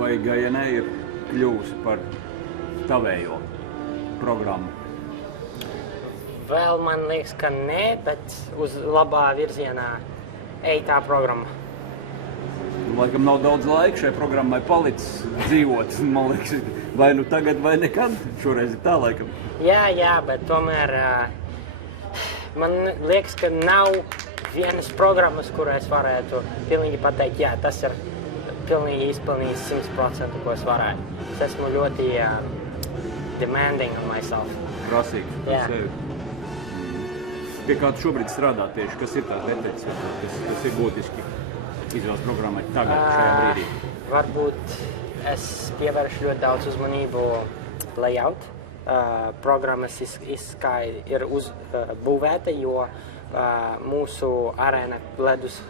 Vai Gajanē ir kļuvusi par tavējo programmu? Vēl man liekas, ka nē, bet uz labā virzienā ej tā programma. Laikam nav daudz laika šai programmai palicis dzīvot, man liekas, vai nu tagad, vai nekad. Šoreiz ir tā, laikam. Jā, bet tomēr man liekas, ka nav vienas programmas, kur es varētu pilnīgi pateikt, jā, tas ir pilnīgi izpilnījis 100%, ko es varētu. Es esmu ļoti demanding on myself. Prasīgs par sevi. Pie kā tu šobrīd strādā tieši? Kas ir tās detaļas, kas ir būtiski izvēles programmai tagad, šajā brīdī? Varbūt es pievēršu ļoti daudz uzmanību layout. Programmas ir uzbūvēta, jo mūsu arēna ledus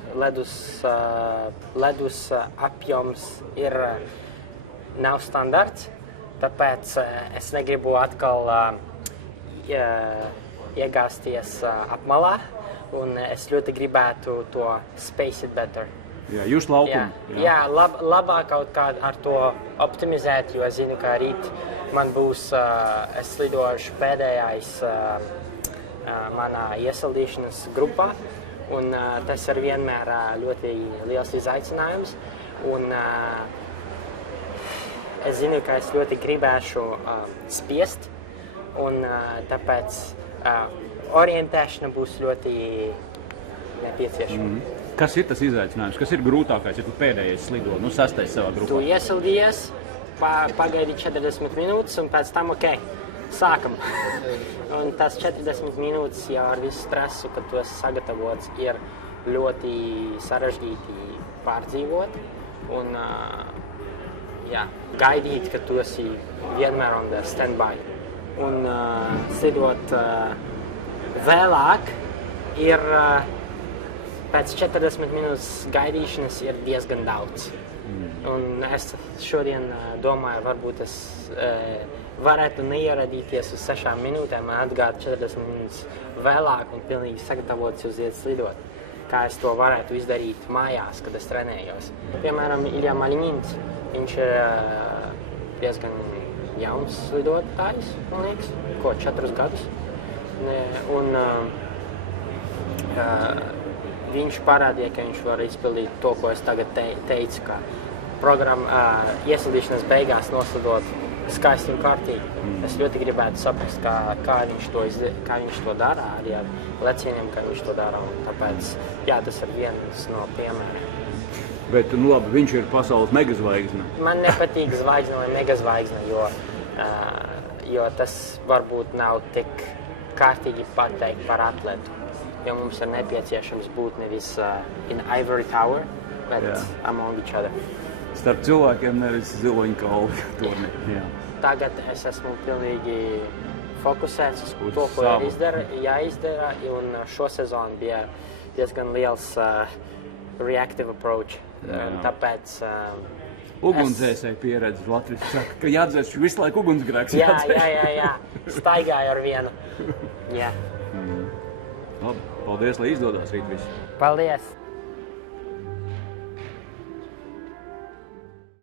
apjoms nav standarts, tāpēc es negribu atkal iegāzties apmalā, un es ļoti gribētu to space it better. Jā, jūs laukumu. Jā, labāk kaut kā ar to optimizēt, jo es zinu, ka rīt man būs, es lidošu pēdējais manā iesildīšanas grupā, un tas ir vienmēr ļoti liels izaicinājums, un es zinu, ka es ļoti gribēšu spiest, un tāpēc orientēšana būs ļoti nepieciešama. Kas ir tas izaicinājums? Kas ir grūtākais, ja tu pēdējais slido, sastais savā grupā? Tu iesildies, pagaidi 40 minūtes un pēc tam sākam. Un tas 40 minūtes jau ar visu stresu, kad tu esi sagatavots, ir ļoti sarežģīti pārdzīvot. Un gaidīt, ka tu esi vienmēr on the standby. Un slidot vēlāk ir pēc 40 minūtes gaidīšanas ir diezgan daudz. Un es šodien domāju, varbūt es varētu neieradīties uz 6 minūtēm, atgāt 40 minūtes vēlāk un pilnīgi sagatavots uz iet slidot. Kā es to varētu izdarīt mājās, kad es trenējos. Piemēram, Ilja Maļņins, viņš ir diezgan jauns slidotājs, man liekas, 4 gadus. Un viņš parādīja, ka viņš var izpildīt to, ko es tagad teicu, ka iesildīšanas beigās noslidot skaisti un kārtīgi. Es ļoti gribētu saprast, kā viņš to dara, arī ar lecieniem, kā viņš to dara. Un tāpēc, jā, tas ir viens no piemēriem. Bet, labi, viņš ir pasaules megazvaigzne. Man nepatīk zvaigzne vai megazvaigzne, jo tas varbūt nav tik kārtīgi pateikt par atletu. Jo mums ir nepieciešams būt nevis in ivory tower, bet among each other. Starp cilvēkiem nevis ziloņkauli torni. Tagad es esmu pilnīgi fokusēts uz to, ko jāizdara, un šo sezonu bija diezgan liels reactive approach. Tāpēc ugunsdzēsēju pieredze Latvijas saka, ka jāatdzēs visu laiku ugunsgrēks. Jā. Staigāju ar vienu. Jā. Labi, paldies, lai izdodas rīt visu. Paldies.